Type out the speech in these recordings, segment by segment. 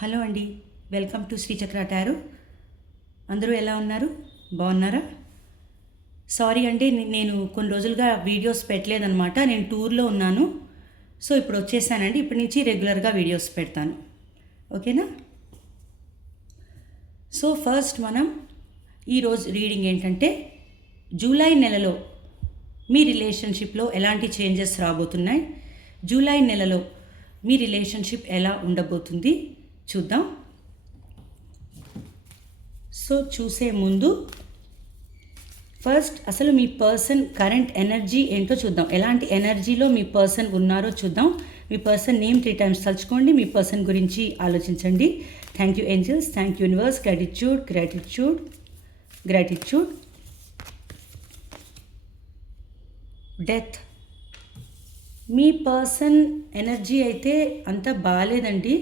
Hello అండి, welcome to Sri Chakra tarot. అందరూ ఎలా ఉన్నారు? బాగున్నారా? సారీ అండి, నేను కొన్ని రోజులుగా వీడియోస్ పెట్టలేదన్నమాట. నేను టూర్లో ఉన్నాను. సో ఇప్పుడు వచ్చేసానండి. ఇప్పటి నుంచి రెగ్యులర్గా వీడియోస్ పెడతాను. ఓకేనా? సో ఫస్ట్ మనం ఈరోజు రీడింగ్ ఏంటంటే, జూలై నెలలో మీ రిలేషన్షిప్లో ఎలాంటి చేంజెస్ రాబోతున్నాయి, జూలై నెలలో మీ రిలేషన్షిప్ ఎలా ఉండబోతుంది చూద్దాం. సో చూసే ముందు ఫస్ట్ అసలు మీ పర్సన్ కరెంట్ ఎనర్జీ ఏంటో చూద్దాం. ఎలాంటి ఎనర్జీలో మీ పర్సన్ ఉన్నారో చూద్దాం. మీ పర్సన్ నేమ్ 3 times తలుచుకోండి. మీ పర్సన్ గురించి ఆలోచించండి. Thank you angels, thank you universe, gratitude gratitude gratitude. Death. Me person energy అయితే అంత బాగాలేదండి.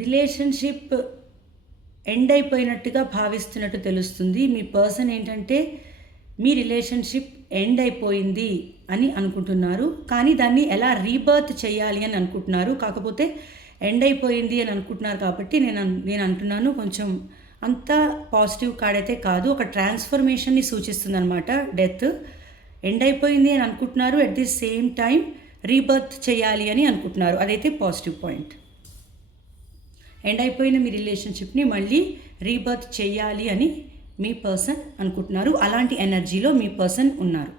రిలేషన్షిప్ ఎండ్ అయిపోయినట్టుగా భావిస్తున్నట్టు తెలుస్తుంది. మీ పర్సన్ ఏంటంటే మీ రిలేషన్షిప్ ఎండ్ అయిపోయింది అని అనుకుంటున్నారు, కానీ దాన్ని ఎలా రీబర్త్ చేయాలి అని అనుకుంటున్నారు. కాకపోతే ఎండ్ అయిపోయింది అని అనుకుంటున్నారు కాబట్టి నేను అంటున్నాను, కొంచెం అంత పాజిటివ్ కార్డ్ అయితే కాదు. ఒక ట్రాన్స్ఫర్మేషన్ని సూచిస్తుంది అనమాట. డెత్ ఎండ్ అయిపోయింది అని అనుకుంటున్నారు, at the same time rebirth చేయాలి అని అనుకుంటున్నారు. అదైతే పాజిటివ్ పాయింట్. ఎండ్ అయిపోయిన మీ రిలేషన్షిప్ని మళ్ళీ రీబర్త్ చేయాలి అని మీ పర్సన్ అనుకుంటున్నారు. అలాంటి ఎనర్జీలో మీ పర్సన్ ఉన్నారు.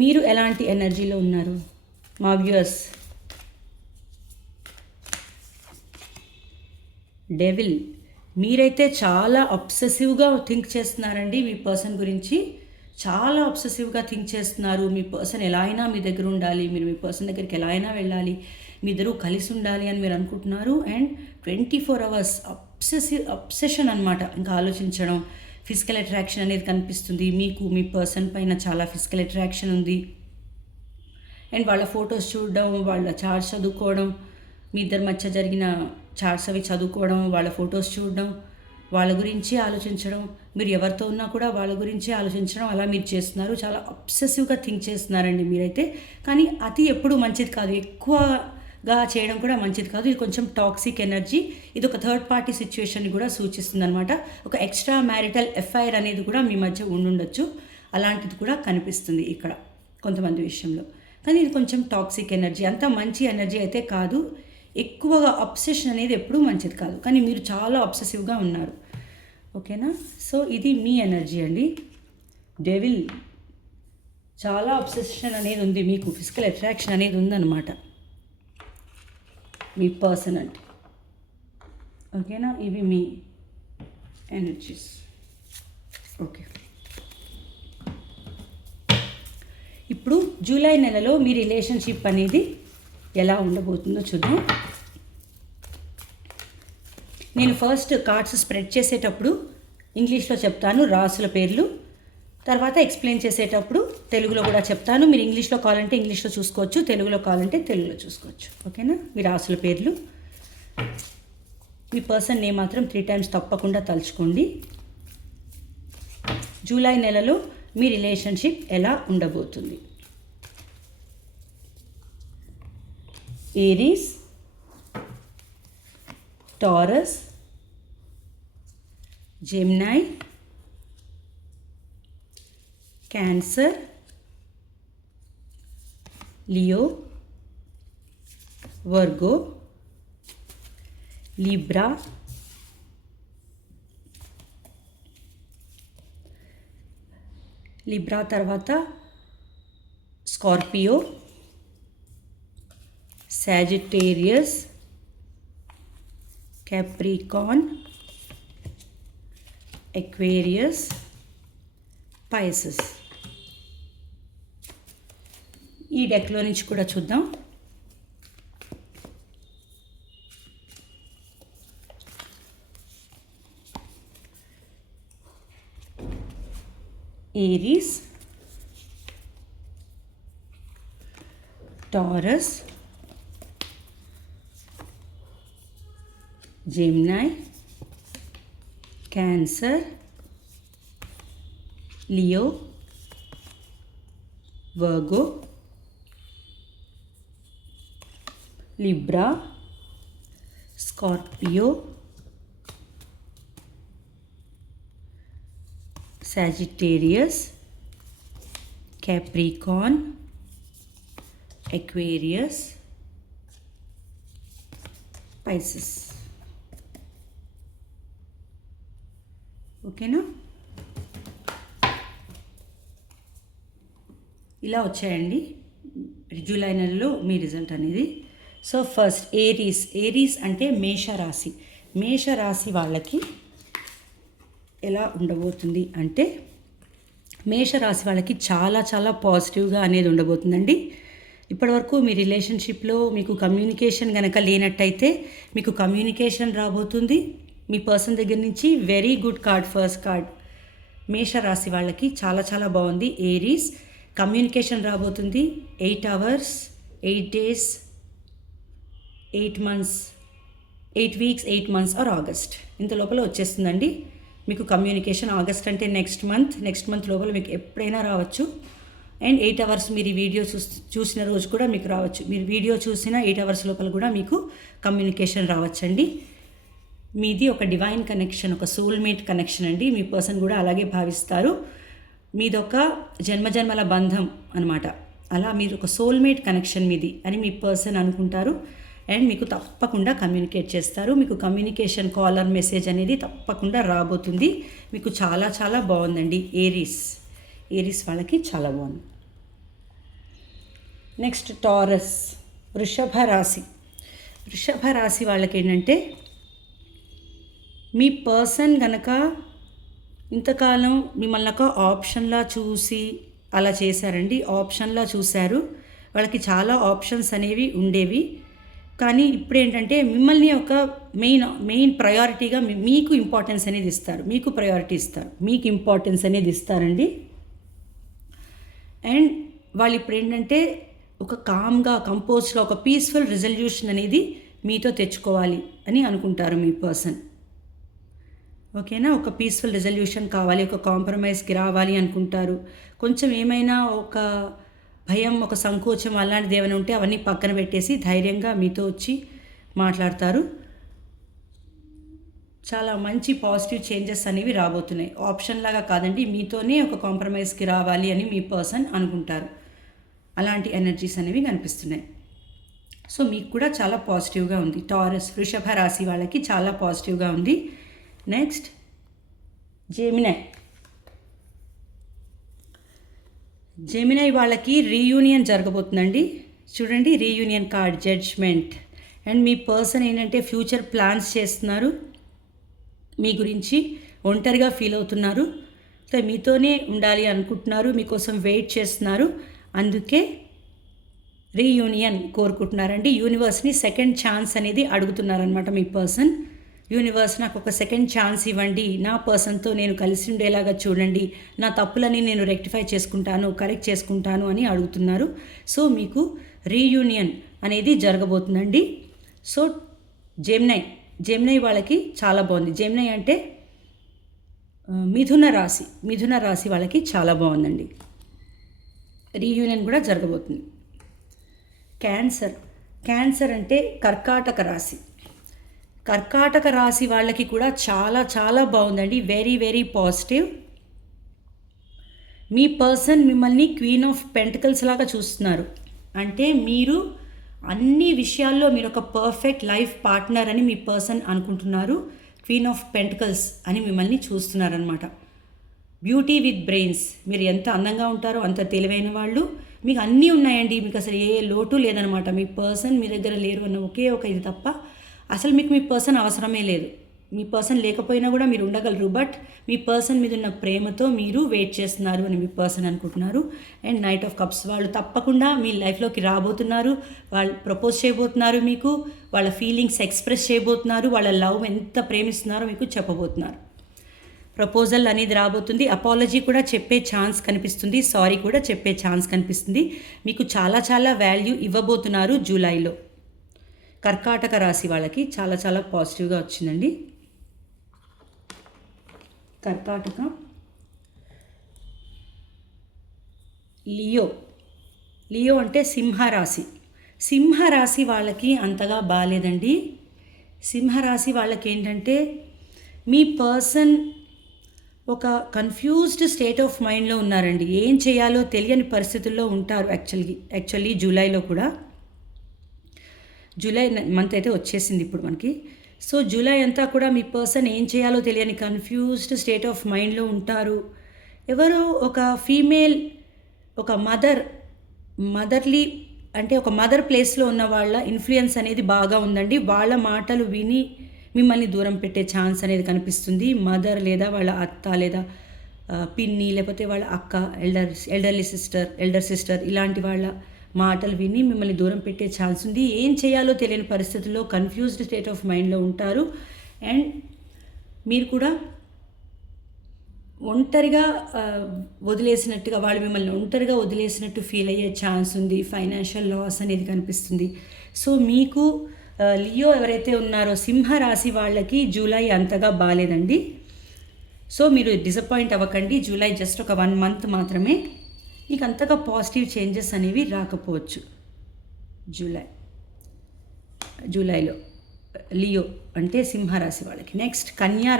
మీరు ఎలాంటి ఎనర్జీలో ఉన్నారు మా వ్యూయర్స్? డెవిల్. మీరైతే చాలా అబ్సెసివ్గా థింక్ చేస్తున్నారండి. మీ పర్సన్ గురించి చాలా అబ్సెసివ్గా థింక్ చేస్తున్నారు. మీ పర్సన్ ఎలా అయినా మీ దగ్గర ఉండాలి, మీరు మీ పర్సన్ దగ్గరికి ఎలా అయినా వెళ్ళాలి, మీ ఇద్దరు కలిసి ఉండాలి అని మీరు అనుకుంటున్నారు. అండ్ 24 hours అబ్సెషన్ అనమాట. ఇంకా ఆలోచించడం, ఫిజికల్ అట్రాక్షన్ అనేది కనిపిస్తుంది. మీకు మీ పర్సన్ పైన చాలా ఫిజికల్ అట్రాక్షన్ ఉంది. అండ్ వాళ్ళ ఫొటోస్ చూడడం, వాళ్ళ చార్ట్స్ చదువుకోవడం, మీ ఇద్దరి మధ్య జరిగిన చార్ట్స్ అవి చదువుకోవడం, వాళ్ళ ఫొటోస్ చూడడం, వాళ్ళ గురించి ఆలోచించడం, మీరు ఎవరితో ఉన్నా కూడా వాళ్ళ గురించి ఆలోచించడం, అలా మీరు చేస్తున్నారు. చాలా అబ్సెసివ్గా థింక్ చేస్తున్నారండి మీరైతే. కానీ అది ఎప్పుడూ మంచిది కాదు. ఎక్కువగా చేయడం కూడా మంచిది కాదు. ఇది కొంచెం టాక్సిక్ ఎనర్జీ. ఇది ఒక థర్డ్ పార్టీ సిచ్యువేషన్ని కూడా సూచిస్తుంది అనమాట. ఒక ఎక్స్ట్రా మ్యారిటల్ ఎఫ్ఐఆర్ అనేది కూడా మీ మధ్య ఉండుండొచ్చు. అలాంటిది కూడా కనిపిస్తుంది ఇక్కడ కొంతమంది విషయంలో. కానీ ఇది కొంచెం టాక్సిక్ ఎనర్జీ, అంత మంచి ఎనర్జీ అయితే కాదు. ఎక్కువగా అబ్సెషన్ అనేది ఎప్పుడూ మంచిది కాదు. కానీ మీరు చాలా అబ్సెసివ్గా ఉన్నారు. ఓకేనా? సో ఇది మీ ఎనర్జీ అండి. డెవిల్. చాలా అబ్సెషన్ అనేది ఉంది మీకు, ఫిజికల్ అట్రాక్షన్ అనేది ఉందన్నమాట మీ పర్సన్ అంటే. ఓకేనా? ఇవి మీ ఎనర్జీస్. ఓకే, ఇప్పుడు జూలై నెలలో మీ రిలేషన్షిప్ అనేది ఎలా ఉండబోతుందో చూద్దాం. నేను ఫస్ట్ కార్డ్స్ స్ప్రెడ్ చేసేటప్పుడు ఇంగ్లీష్లో చెప్తాను రాసుల పేర్లు, తర్వాత ఎక్స్ప్లెయిన్ చేసేటప్పుడు తెలుగులో కూడా చెప్తాను. మీరు ఇంగ్లీష్లో కావాలంటే ఇంగ్లీష్లో చూసుకోవచ్చు, తెలుగులో కావాలంటే తెలుగులో చూసుకోవచ్చు. ఓకేనా? మీ రాసుల పేర్లు. మీ పర్సన్ నేమ్ మాత్రం 3 times తప్పకుండా తలుచుకోండి. జూలై నెలలో మీ రిలేషన్షిప్ ఎలా ఉండబోతుంది? Aries, Taurus, Gemini, Cancer, Leo, Virgo, Libra, Libra తర్వాత Scorpio, Sagittarius, Capricorn, Aquarius, Pisces. ఈ డెక్లో నుంచి కూడా చూద్దాం. Aries, Taurus, Gemini, Cancer, Leo, Virgo, Libra, Scorpio, Sagittarius, Capricorn, Aquarius, Pisces. ఓకేనా? ఇలా వచ్చాయండి జూలై నెలలో మీ రిజల్ట్ అనేది. సో ఫస్ట్ ఏరీస్ అంటే మేషరాశి. మేషరాశి వాళ్ళకి ఎలా ఉండబోతుంది అంటే, మేషరాశి వాళ్ళకి చాలా చాలా పాజిటివ్గా అనేది ఉండబోతుందండి. ఇప్పటివరకు మీ రిలేషన్షిప్లో మీకు కమ్యూనికేషన్ కనుక లేనట్టయితే మీకు కమ్యూనికేషన్ రాబోతుంది మీ పర్సన్ దగ్గర నుంచి. Very good card, first card. మేషరాశి వాళ్ళకి చాలా చాలా బాగుంది. ఏరీస్ కమ్యూనికేషన్ రాబోతుంది. 8 hours, 8 days, 8 months, 8 weeks, 8 months or August ఇంత లోపల వచ్చేస్తుందండి మీకు కమ్యూనికేషన్. ఆగస్ట్ అంటే నెక్స్ట్ మంత్ లోపల మీకు ఎప్పుడైనా రావచ్చు. అండ్ 8 hours మీరు ఈ వీడియో చూసిన రోజు కూడా మీకు రావచ్చు. మీరు వీడియో చూసిన 8 hours లోపల కూడా మీకు కమ్యూనికేషన్ రావచ్చండి. మీది ఒక డివైన్ కనెక్షన్, ఒక సోల్మేట్ కనెక్షన్ అండి. మీ పర్సన్ కూడా అలాగే భావిస్తారు. మీదొక జన్మజన్మల బంధం అనమాట. అలా మీరు ఒక సోల్మేట్ కనెక్షన్ మీది అని మీ పర్సన్ అనుకుంటారు. అండ్ మీకు తప్పకుండా కమ్యూనికేట్ చేస్తారు. మీకు కమ్యూనికేషన్ కాలర్ మెసేజ్ అనేది తప్పకుండా రాబోతుంది. మీకు చాలా చాలా బాగుందండి. ఏరీస్ వాళ్ళకి చాలా బాగుంది. నెక్స్ట్ టారస్, వృషభ రాశి వాళ్ళకి ఏంటంటే, మీ పర్సన్ గనక ఇంతకాలం మిమ్మల్ని ఒక ఆప్షన్లా చూసి అలా చేశారండి. ఆప్షన్లా చూశారు. వాళ్ళకి చాలా ఆప్షన్స్ అనేవి ఉండేవి. కానీ ఇప్పుడు ఏంటంటే మిమ్మల్ని ఒక మెయిన్ ప్రయారిటీగా మీకు ఇంపార్టెన్స్ అనేది ఇస్తారు. మీకు ప్రయారిటీ ఇస్తారు. మీకు ఇంపార్టెన్స్ అనేది ఇస్తారండి. అండ్ వాళ్ళు ఇప్పుడు ఏంటంటే ఒక కామ్గా, కంపోజ్డ్గా, ఒక పీస్ఫుల్ రిజల్యూషన్ అనేది మీతో తెచ్చుకోవాలి అని అనుకుంటారు మీ పర్సన్. ఓకేనా? ఒక పీస్ఫుల్ రిజల్యూషన్ కావాలి, ఒక కాంప్రమైజ్కి రావాలి అనుకుంటారు. కొంచెం ఏమైనా ఒక భయం, ఒక సంకోచం అలాంటిది ఏమైనా ఉంటే అవన్నీ పక్కన పెట్టేసి ధైర్యంగా మీతో వచ్చి మాట్లాడతారు. చాలా మంచి పాజిటివ్ చేంజెస్ అనేవి రాబోతున్నాయి. ఆప్షన్ లాగా కాదండి, మీతోనే ఒక కాంప్రమైజ్కి రావాలి అని మీ పర్సన్ అనుకుంటారు. అలాంటి ఎనర్జీస్ అనేవి కనిపిస్తున్నాయి. సో మీకు కూడా చాలా పాజిటివ్గా ఉంది. టారస్, వృషభ రాశి వాళ్ళకి చాలా పాజిటివ్గా ఉంది. నెక్స్ట్ జెమినై వాళ్ళకి రీయూనియన్ జరగబోతుందండి. చూడండి, రీయూనియన్ కార్డ్, జడ్జ్మెంట్. అండ్ మీ పర్సన్ ఏంటంటే ఫ్యూచర్ ప్లాన్స్ చేస్తున్నారు. మీ గురించి ఒంటరిగా ఫీల్ అవుతున్నారు. సో మీతోనే ఉండాలి అనుకుంటున్నారు. మీకోసం వెయిట్ చేస్తున్నారు. అందుకే రీయూనియన్ కోరుకుంటున్నారండి. యూనివర్స్ని సెకండ్ ఛాన్స్ అనేది అడుగుతున్నారనమాట మీ పర్సన్. యూనివర్స్, నాకు ఒక సెకండ్ ఛాన్స్ ఇవ్వండి, నా పర్సన్తో నేను కలిసి ఉండేలాగా చూడండి, నా తప్పులని నేను రెక్టిఫై చేసుకుంటాను, కరెక్ట్ చేసుకుంటాను అని అడుగుతున్నారు. సో మీకు రీయూనియన్ అనేది జరగబోతుందండి. సో జెమినై వాళ్ళకి చాలా బాగుంది. జెమినై అంటే మిథున రాశి వాళ్ళకి చాలా బాగుందండి. రీయూనియన్ కూడా జరగబోతుంది. క్యాన్సర్ అంటే కర్కాటక రాశి వాళ్ళకి కూడా చాలా చాలా బాగుందండి. Very very positive. మీ పర్సన్ మిమ్మల్ని క్వీన్ ఆఫ్ పెంటికల్స్ లాగా చూస్తున్నారు. అంటే మీరు అన్ని విషయాల్లో మీరు ఒక పర్ఫెక్ట్ లైఫ్ పార్ట్నర్ అని మీ పర్సన్ అనుకుంటున్నారు. క్వీన్ ఆఫ్ పెంటికల్స్ అని మిమ్మల్ని చూస్తున్నారనమాట. Beauty with brains. మీరు ఎంత అందంగా ఉంటారో అంత తెలివైన వాళ్ళు. మీకు అన్నీ ఉన్నాయండి. మీకు అసలు ఏ లోటు లేదనమాట. మీ పర్సన్ మీ దగ్గర లేరు అన్న ఒకే ఒక ఇది తప్ప అసలు మీకు మీ పర్సన్ అవసరమే లేదు. మీ పర్సన్ లేకపోయినా కూడా మీరు ఉండగలరు. బట్ మీ పర్సన్ మీద ఉన్న ప్రేమతో మీరు వెయిట్ చేస్తున్నారు అని మీ పర్సన్ అనుకుంటున్నారు. అండ్ నైట్ ఆఫ్ కప్స్, వాళ్ళు తప్పకుండా మీ లైఫ్లోకి రాబోతున్నారు. వాళ్ళు ప్రపోజ్ చేయబోతున్నారు మీకు. వాళ్ళ ఫీలింగ్స్ ఎక్స్ప్రెస్ చేయబోతున్నారు. వాళ్ళ లవ్ ఎంత ప్రేమిస్తున్నారో మీకు చెప్పబోతున్నారు. ప్రపోజల్ అనేది రాబోతుంది. అపాలజీ కూడా చెప్పే ఛాన్స్ కనిపిస్తుంది. సారీ కూడా చెప్పే ఛాన్స్ కనిపిస్తుంది. మీకు చాలా చాలా వాల్యూ ఇవ్వబోతున్నారు జూలైలో. కర్కాటక రాశి వాళ్ళకి చాలా చాలా పాజిటివ్గా వచ్చిందండి. కర్కాటక. లియో అంటే సింహరాశి. సింహరాశి వాళ్ళకి అంతగా బాగాలేదండి. సింహరాశి వాళ్ళకి ఏంటంటే మీ పర్సన్ ఒక కన్ఫ్యూజ్డ్ స్టేట్ ఆఫ్ మైండ్లో ఉన్నారండి. ఏం చేయాలో తెలియని పరిస్థితుల్లో ఉంటారు. యాక్చువల్లీ జూలైలో కూడా, జూలై మంత్ అయితే వచ్చేసింది ఇప్పుడు మనకి. సో జూలై అంతా కూడా మీ పర్సన్ ఏం చేయాలో తెలియని కన్ఫ్యూజ్డ్ స్టేట్ ఆఫ్ మైండ్లో ఉంటారు. ఎవరో ఒక ఫీమేల్, ఒక మదర్లీ అంటే ఒక మదర్ ప్లేస్లో ఉన్న వాళ్ళ ఇన్ఫ్లుయెన్స్ అనేది బాగా ఉందండి. వాళ్ళ మాటలు విని మిమ్మల్ని దూరం పెట్టే ఛాన్స్ అనేది కనిపిస్తుంది. మదర్ లేదా వాళ్ళ అత్త లేదా పిన్ని లేకపోతే వాళ్ళ అక్క, ఎల్డర్ సిస్టర్ ఇలాంటి వాళ్ళ మాటలు విని మిమ్మల్ని దూరం పెట్టే ఛాన్స్ ఉంది. ఏం చేయాలో తెలియని పరిస్థితుల్లో కన్ఫ్యూజ్డ్ స్టేట్ ఆఫ్ మైండ్లో ఉంటారు. అండ్ మీరు కూడా ఒంటరిగా వదిలేసినట్టుగా, వాళ్ళు మిమ్మల్ని ఒంటరిగా వదిలేసినట్టు ఫీల్ అయ్యే ఛాన్స్ ఉంది. ఫైనాన్షియల్ లాస్ అనేది కనిపిస్తుంది. సో మీకు లియో ఎవరైతే ఉన్నారో సింహరాశి వాళ్ళకి జూలై అంతగా బాగాలేదండి. సో మీరు డిసప్పాయింట్ అవ్వకండి. జూలై జస్ట్ ఒక 1 మంత్ మాత్రమే. మీకు అంతగా పాజిటివ్ చేంజెస్ అనేవి రాకపోవచ్చు జూలైలో లియో అంటే సింహరాశి వాళ్ళకి. నెక్స్ట్ కన్యా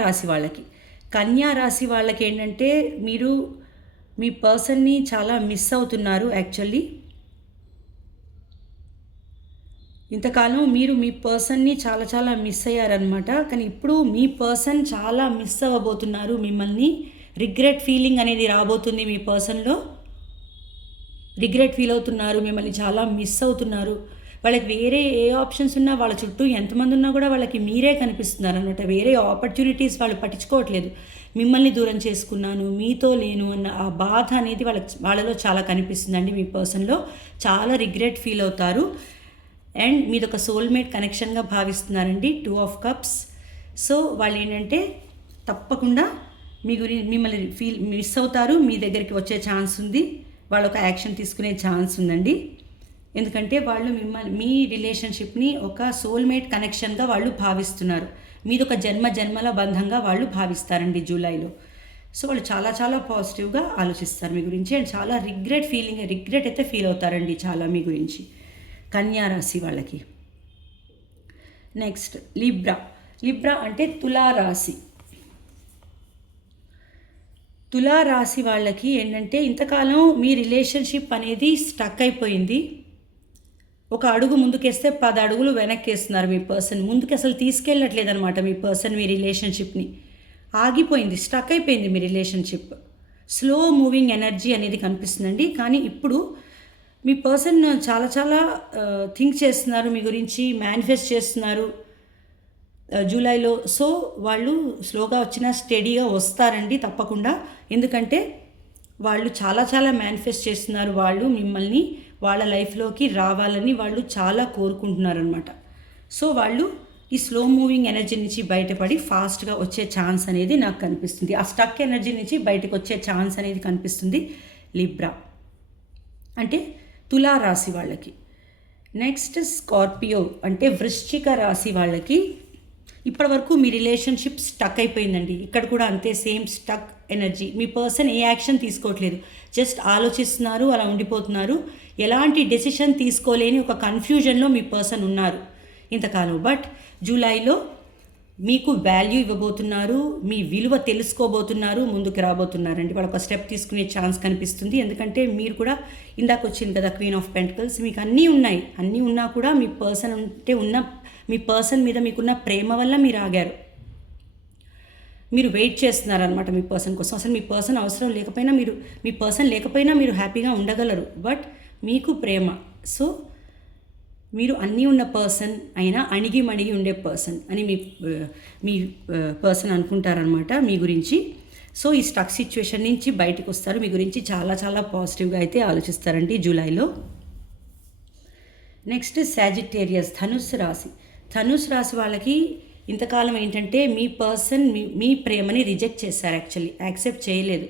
రాశి వాళ్ళకి ఏంటంటే మీరు మీ పర్సన్ని చాలా మిస్ అవుతున్నారు. యాక్చువల్లీ ఇంతకాలం మీరు మీ పర్సన్ని చాలా మిస్ అయ్యారనమాట. కానీ ఇప్పుడు మీ పర్సన్ చాలా మిస్ అవ్వబోతున్నారు. మిమ్మల్ని రిగ్రెట్ ఫీలింగ్ అనేది రాబోతుంది. మీ పర్సన్లో రిగ్రెట్ ఫీల్ అవుతున్నారు, మిమ్మల్ని చాలా మిస్ అవుతున్నారు. వాళ్ళకి వేరే ఏ ఆప్షన్స్ ఉన్నా, వాళ్ళ చుట్టూ ఎంతమంది ఉన్నా కూడా వాళ్ళకి మీరే కనిపిస్తున్నారు అనమాట. వేరే ఆపర్చునిటీస్ వాళ్ళు పట్టించుకోవట్లేదు. మిమ్మల్ని దూరం చేసుకున్నాను, మీతో లేను అన్న ఆ బాధ అనేది వాళ్ళలో చాలా కనిపిస్తుందండి. మీ పర్సన్లో చాలా రిగ్రెట్ ఫీల్ అవుతారు. అండ్ మీదొక సోల్మేట్ కనెక్షన్గా భావిస్తున్నారండి. 2 of Cups. సో వాళ్ళు ఏంటంటే తప్పకుండా మిమ్మల్ని మిస్ అవుతారు. మీ దగ్గరికి వచ్చే ఛాన్స్ ఉంది. వాళ్ళు ఒక యాక్షన్ తీసుకునే ఛాన్స్ ఉందండి. ఎందుకంటే వాళ్ళు మీ రిలేషన్షిప్ని ఒక సోల్మేట్ కనెక్షన్గా వాళ్ళు భావిస్తున్నారు. మీది ఒక జన్మల బంధంగా వాళ్ళు భావిస్తారండి జూలైలో. సో వాళ్ళు చాలా పాజిటివ్గా ఆలోచిస్తారు మీ గురించి. అండ్ చాలా రిగ్రెట్ అయితే ఫీల్ అవుతారండి చాలా మీ గురించి కన్యా రాశి వాళ్ళకి. నెక్స్ట్ లిబ్రా అంటే తులారాశి వాళ్ళకి ఏంటంటే ఇంతకాలం మీ రిలేషన్షిప్ అనేది స్టక్ అయిపోయింది. ఒక అడుగు ముందుకేస్తే 10 అడుగులు వెనక్కేస్తున్నారు మీ పర్సన్. ముందుకు అసలు తీసుకెళ్ళట్లేదు అనమాట మీ పర్సన్. మీ రిలేషన్షిప్ని ఆగిపోయింది, స్టక్ అయిపోయింది మీ రిలేషన్షిప్. స్లో మూవింగ్ ఎనర్జీ అనేది కనిపిస్తుందండి. కానీ ఇప్పుడు మీ పర్సన్ చాలా థింక్ చేస్తున్నారు మీ గురించి, మేనిఫెస్ట్ చేస్తున్నారు జూలైలో. సో వాళ్ళు స్లోగా వచ్చినా స్టడీగా వస్తారండి తప్పకుండా. ఎందుకంటే వాళ్ళు చాలా మేనిఫెస్ట్ చేస్తున్నారు. వాళ్ళు మిమ్మల్ని వాళ్ళ లైఫ్లోకి రావాలని వాళ్ళు చాలా కోరుకుంటున్నారనమాట. సో వాళ్ళు ఈ స్లో మూవింగ్ ఎనర్జీ నుంచి బయటపడి ఫాస్ట్గా వచ్చే ఛాన్స్ అనేది నాకు కనిపిస్తుంది. ఆ స్టక్ ఎనర్జీ నుంచి బయటకు వచ్చే ఛాన్స్ అనేది కనిపిస్తుంది లిబ్రా అంటే తులారాశి వాళ్ళకి. నెక్స్ట్ స్కార్పియో అంటే వృశ్చిక రాశి వాళ్ళకి ఇప్పటివరకు మీ రిలేషన్షిప్ స్టక్ అయిపోయిందండి. ఇక్కడ కూడా అంతే, సేమ్ స్టక్ ఎనర్జీ. మీ పర్సన్ ఏ యాక్షన్ తీసుకోవట్లేదు, జస్ట్ ఆలోచిస్తున్నారు, అలా ఉండిపోతున్నారు. ఎలాంటి డెసిషన్ తీసుకోలేని ఒక కన్ఫ్యూజన్లో మీ పర్సన్ ఉన్నారు ఇంతకాలం. బట్ జూలైలో మీకు వాల్యూ ఇవ్వబోతున్నారు, మీ విలువ తెలుసుకోబోతున్నారు, ముందుకు రాబోతున్నారండి. వాళ్ళు ఒక స్టెప్ తీసుకునే ఛాన్స్ కనిపిస్తుంది. ఎందుకంటే మీరు కూడా ఇందాక వచ్చింది కదా క్వీన్ ఆఫ్ పెంటికల్స్, మీకు అన్నీ ఉన్నాయి. అన్నీ ఉన్నా కూడా మీ పర్సన్ మీద మీకున్న ప్రేమ వల్ల మీరు ఆగారు. మీరు వెయిట్ చేస్తున్నారనమాట మీ పర్సన్ కోసం. అసలు మీ పర్సన్ అవసరం లేకపోయినా మీ పర్సన్ లేకపోయినా మీరు హ్యాపీగా ఉండగలరు. బట్ మీకు ప్రేమ. సో మీరు అన్నీ ఉన్న పర్సన్ అయినా అణిగి ఉండే పర్సన్ అని మీ పర్సన్ అనుకుంటారనమాట మీ గురించి. సో ఈ స్టక్ సిచ్యువేషన్ నుంచి బయటకు వస్తారు. మీ గురించి చాలా పాజిటివ్గా అయితే ఆలోచిస్తారండి జూలైలో. నెక్స్ట్ సాజిటేరియస్ ధనుస్సు రాశి వాళ్ళకి ఇంతకాలం ఏంటంటే మీ పర్సన్ మీ ప్రేమని రిజెక్ట్ చేశారు. యాక్సెప్ట్ చేయలేదు.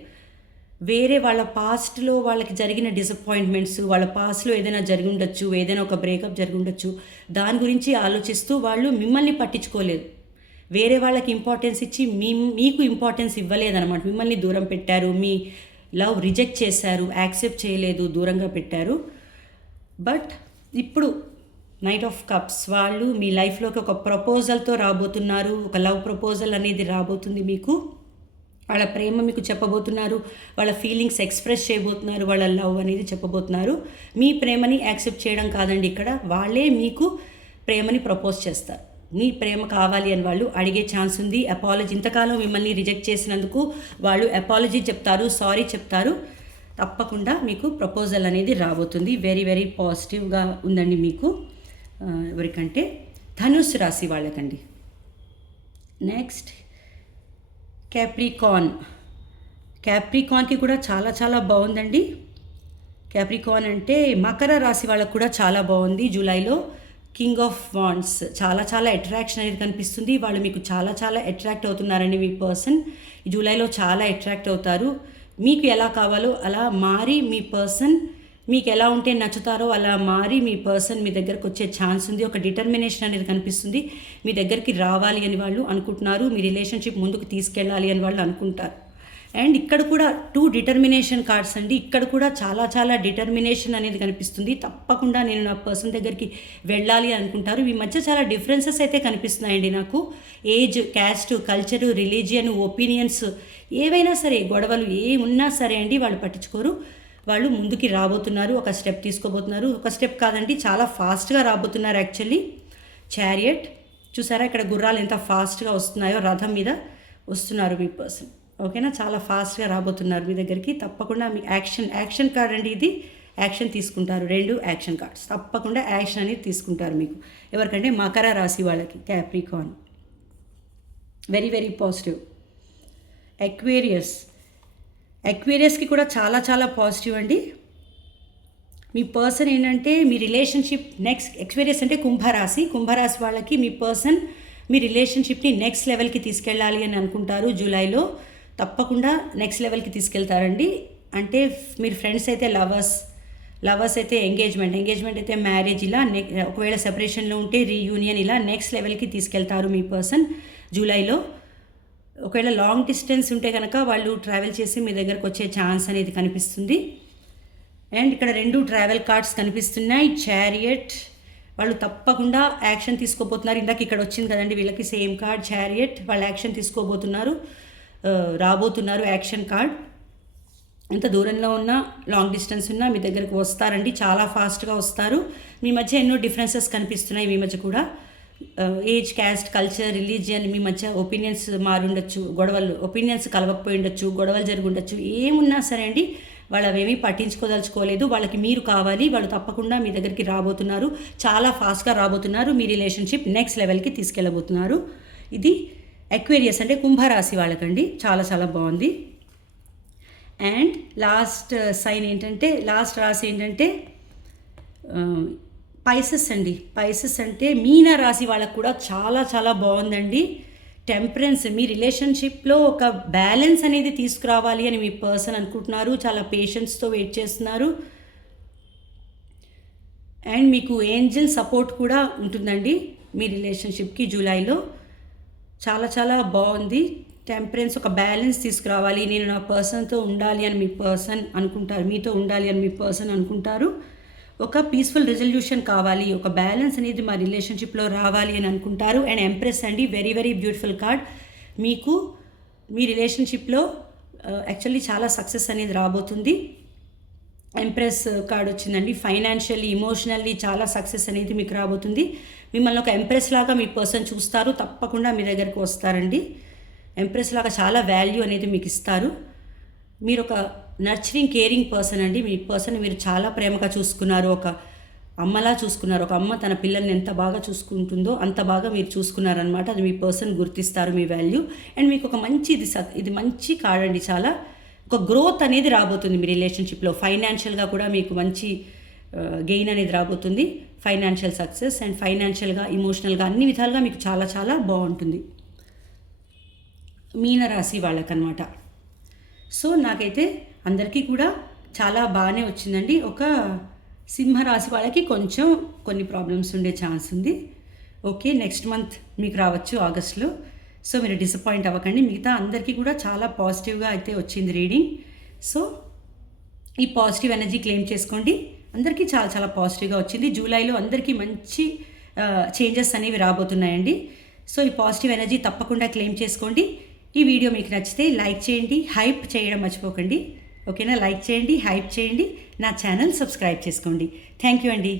వేరే వాళ్ళ పాస్ట్లో వాళ్ళకి జరిగిన డిసప్పాయింట్మెంట్స్, వాళ్ళ పాస్ట్లో ఏదైనా జరిగి ఉండొచ్చు, ఏదైనా ఒక బ్రేకప్ జరిగి ఉండొచ్చు, దాని గురించి ఆలోచిస్తూ వాళ్ళు మిమ్మల్ని పట్టించుకోలేదు. వేరే వాళ్ళకి ఇంపార్టెన్స్ ఇచ్చి మీకు ఇంపార్టెన్స్ ఇవ్వలేదన్నమాట. మిమ్మల్ని దూరం పెట్టారు, మీ లవ్ రిజెక్ట్ చేశారు, యాక్సెప్ట్ చేయలేదు, దూరంగా పెట్టారు. బట్ ఇప్పుడు నైట్ ఆఫ్ కప్స్ వాళ్ళు మీ లైఫ్లోకి ఒక ప్రపోజల్తో రాబోతున్నారు. ఒక లవ్ ప్రపోజల్ అనేది రాబోతుంది మీకు. వాళ్ళ ప్రేమ మీకు చెప్పబోతున్నారు, వాళ్ళ ఫీలింగ్స్ ఎక్స్ప్రెస్ చేయబోతున్నారు, వాళ్ళ లవ్ అనేది చెప్పబోతున్నారు. మీ ప్రేమని యాక్సెప్ట్ చేయడం కాదండి, ఇక్కడ వాళ్ళే మీకు ప్రేమని ప్రపోజ్ చేస్తారు. మీ ప్రేమ కావాలి అని వాళ్ళు అడిగే ఛాన్స్ ఉంది. అపాలజీ, ఇంతకాలం మిమ్మల్ని రిజెక్ట్ చేసినందుకు వాళ్ళు అపాలజీ చెప్తారు, సారీ చెప్తారు. తప్పకుండా మీకు ప్రపోజల్ అనేది రాబోతుంది. వెరీ వెరీ పాజిటివ్గా ఉందండి మీకు. ఎవరికంటే ధనుస్సు రాశి వాళ్ళకండి. నెక్స్ట్ క్యాప్రికాన్కి కూడా చాలా చాలా బాగుందండి. క్యాప్రికాన్ అంటే మకర రాశి వాళ్ళకు కూడా చాలా బాగుంది. జూలైలో కింగ్ ఆఫ్ వాండ్స్, చాలా చాలా అట్రాక్షన్ అనేది కనిపిస్తుంది. వాళ్ళు మీకు చాలా చాలా అట్రాక్ట్ అవుతున్నారండి. మీ పర్సన్ ఈ జూలైలో చాలా అట్రాక్ట్ అవుతారు. మీకు ఎలా కావాలో అలా మారి మీ పర్సన్ మీకు ఎలా ఉంటే నచ్చుతారో అలా మారి మీ పర్సన్ మీ దగ్గరకు వచ్చే ఛాన్స్ ఉంది. ఒక డిటర్మినేషన్ అనేది కనిపిస్తుంది. మీ దగ్గరికి రావాలి అని వాళ్ళు అనుకుంటున్నారు. మీ రిలేషన్షిప్ ముందుకు తీసుకెళ్ళాలి అని వాళ్ళు అనుకుంటారు. అండ్ ఇక్కడ కూడా 2 డిటర్మినేషన్ కార్డ్స్ అండి. ఇక్కడ కూడా చాలా చాలా డిటర్మినేషన్ అనేది కనిపిస్తుంది. తప్పకుండా నేను నా పర్సన్ దగ్గరికి వెళ్ళాలి అనుకుంటారు. మీ మధ్య చాలా డిఫరెన్సెస్ అయితే కనిపిస్తున్నాయండి నాకు. Age, caste, culture, religion, opinions ఏవైనా సరే, గొడవలు ఏమున్నా సరే అండి వాళ్ళు పట్టించుకోరు. వాళ్ళు ముందుకి రాబోతున్నారు, ఒక స్టెప్ తీసుకోబోతున్నారు. ఒక స్టెప్ కాదండి, చాలా ఫాస్ట్గా రాబోతున్నారు. యాక్చువల్లీ చారియట్ చూసారా, ఇక్కడ గుర్రాలు ఎంత ఫాస్ట్గా వస్తున్నాయో, రథం మీద వస్తున్నారు మీ పర్సన్. ఓకేనా, చాలా ఫాస్ట్గా రాబోతున్నారు మీ దగ్గరికి. తప్పకుండా మీ యాక్షన్ కార్డ్ అండి ఇది. యాక్షన్ తీసుకుంటారు. 2 యాక్షన్ కార్డ్స్, తప్పకుండా యాక్షన్ అనేది తీసుకుంటారు మీకు. ఎవరికంటే మకర రాశి వాళ్ళకి, క్యాప్రికాన్. Very very positive. ఎక్వేరియస్కి కూడా చాలా చాలా పాజిటివ్ అండి. మీ పర్సన్ ఏంటంటే మీ రిలేషన్షిప్ నెక్స్ట్, ఎక్వేరియస్ అంటే కుంభరాశి వాళ్ళకి మీ పర్సన్ మీ రిలేషన్షిప్ని నెక్స్ట్ లెవెల్కి తీసుకెళ్ళాలి అని అనుకుంటారు. జూలైలో తప్పకుండా నెక్స్ట్ లెవెల్కి తీసుకెళ్తారండి. అంటే మీరు ఫ్రెండ్స్ అయితే లవర్స్ అయితే ఎంగేజ్మెంట్ అయితే మ్యారేజ్, ఇలా ఒకవేళ సెపరేషన్లో ఉంటే రీయూనియన్, ఇలా నెక్స్ట్ లెవెల్కి తీసుకెళ్తారు మీ పర్సన్ జూలైలో. ఒకవేళ లాంగ్ డిస్టెన్స్ ఉంటే కనుక వాళ్ళు ట్రావెల్ చేసి మీ దగ్గరకు వచ్చే ఛాన్స్ అనేది కనిపిస్తుంది. అండ్ ఇక్కడ 2 ట్రావెల్ కార్డ్స్ కనిపిస్తున్నాయి. చారియట్ వాళ్ళు తప్పకుండా యాక్షన్ తీసుకోబోతున్నారు. ఇందాక ఇక్కడ వచ్చింది కదండి వీళ్ళకి సేమ్ కార్డ్ చారియట్. వాళ్ళు యాక్షన్ తీసుకోబోతున్నారు, రాబోతున్నారు యాక్షన్ కార్డ్. ఎంత దూరంలో ఉన్నా, లాంగ్ డిస్టెన్స్ ఉన్నా మీ దగ్గరకు వస్తారండి. చాలా ఫాస్ట్గా వస్తారు. మీ మధ్య ఎన్నో డిఫరెన్సెస్ కనిపిస్తున్నాయి. మీ మధ్య కూడా ఏజ్, క్యాస్ట్, కల్చర్, రిలీజియన్, మీ మధ్య ఒపీనియన్స్ మారుండొచ్చు, గొడవలు, ఒపీనియన్స్ కలవకపోయి ఉండొచ్చు, గొడవలు జరిగి ఉండొచ్చు. ఏమున్నా సరే అండి వాళ్ళు అవేమీ పట్టించుకోదలుచుకోలేదు. వాళ్ళకి మీరు కావాలి. వాళ్ళు తప్పకుండా మీ దగ్గరికి రాబోతున్నారు. చాలా ఫాస్ట్గా రాబోతున్నారు. మీ రిలేషన్షిప్ నెక్స్ట్ లెవెల్కి తీసుకెళ్ళబోతున్నారు. ఇది ఎక్వేరియస్ అంటే కుంభరాశి వాళ్ళకండి. చాలా చాలా బాగుంది. అండ్ లాస్ట్ రాశి ఏంటంటే పైసెస్ అండి. పైసెస్ అంటే మీన రాశి వాళ్ళకు కూడా చాలా చాలా బాగుందండి. టెంపరెన్స్, మీ రిలేషన్షిప్లో ఒక బ్యాలెన్స్ అనేది తీసుకురావాలి అని మీ పర్సన్ అనుకుంటున్నారు. చాలా పేషెన్స్తో వెయిట్ చేస్తున్నారు. అండ్ మీకు ఏంజల్ సపోర్ట్ కూడా ఉంటుందండి మీ రిలేషన్షిప్కి జూలైలో. చాలా చాలా బాగుంది. టెంపరెన్స్, ఒక బ్యాలెన్స్ తీసుకురావాలి. నేను నా పర్సన్తో ఉండాలి అని మీ పర్సన్ అనుకుంటారు, మీతో ఉండాలి అని మీ పర్సన్ అనుకుంటారు. ఒక పీస్ఫుల్ రెజల్యూషన్ కావాలి, ఒక బ్యాలెన్స్ అనేది మా రిలేషన్షిప్లో రావాలి అని అనుకుంటారు. అండ్ ఎంప్రెస్ అండి, వెరీ వెరీ బ్యూటిఫుల్ కార్డ్. మీకు మీ రిలేషన్షిప్లో యాక్చువల్లీ చాలా సక్సెస్ అనేది రాబోతుంది. ఎంప్రెస్ కార్డ్ వచ్చిందండి. ఫైనాన్షియల్లీ, ఇమోషనల్లీ చాలా సక్సెస్ అనేది మీకు రాబోతుంది. మిమ్మల్ని ఒక ఎంప్రెస్ లాగా మీ పర్సన్ చూస్తారు. తప్పకుండా మీ దగ్గరకు వస్తారండి. ఎంప్రెస్ లాగా చాలా వాల్యూ అనేది మీకు ఇస్తారు. మీరు ఒక నర్చరింగ్, కేరింగ్ పర్సన్ అండి. మీ పర్సన్ మీరు చాలా ప్రేమగా చూసుకున్నారు, ఒక అమ్మలా చూసుకున్నారు. ఒక అమ్మ తన పిల్లల్ని ఎంత బాగా చూసుకుంటుందో అంత బాగా మీరు చూసుకున్నారనమాట. అది మీ పర్సన్ గుర్తిస్తారు, మీ వాల్యూ. అండ్ మీకు ఒక మంచి ఇది మంచి కార్డ్ అండి. చాలా ఒక గ్రోత్ అనేది రాబోతుంది మీ రిలేషన్షిప్లో. ఫైనాన్షియల్గా కూడా మీకు మంచి గెయిన్ అనేది రాబోతుంది. ఫైనాన్షియల్ సక్సెస్ అండ్ ఫైనాన్షియల్గా, ఇమోషనల్గా అన్ని విధాలుగా మీకు చాలా చాలా బాగుంటుంది మీనరాశి వాళ్ళకన్నమాట. సో నాకైతే అందరికీ కూడా చాలా బాగానే వచ్చిందండి. ఒక సింహరాశి వాళ్ళకి కొంచెం కొన్ని ప్రాబ్లమ్స్ ఉండే ఛాన్స్ ఉంది. ఓకే, నెక్స్ట్ మంత్ మీకు రావచ్చు ఆగస్ట్లో. సో మీరు డిసప్పాయింట్ అవ్వకండి. మిగతా అందరికీ కూడా చాలా పాజిటివ్గా అయితే వచ్చింది రీడింగ్. సో ఈ పాజిటివ్ ఎనర్జీ క్లెయిమ్ చేసుకోండి. అందరికీ చాలా చాలా పాజిటివ్గా వచ్చింది. జూలైలో అందరికీ మంచి చేంజెస్ అనేవి రాబోతున్నాయండి. సో ఈ పాజిటివ్ ఎనర్జీ తప్పకుండా క్లెయిమ్ చేసుకోండి. ఈ వీడియో మీకు నచ్చితే లైక్ చేయండి, హైప్ చేయడం మర్చిపోకండి. ఓకేనా? లైక్ చేయండి, హైప్ చేయండి, నా ఛానల్ సబ్స్క్రైబ్ చేసుకోండి. థ్యాంక్ యూ అండి.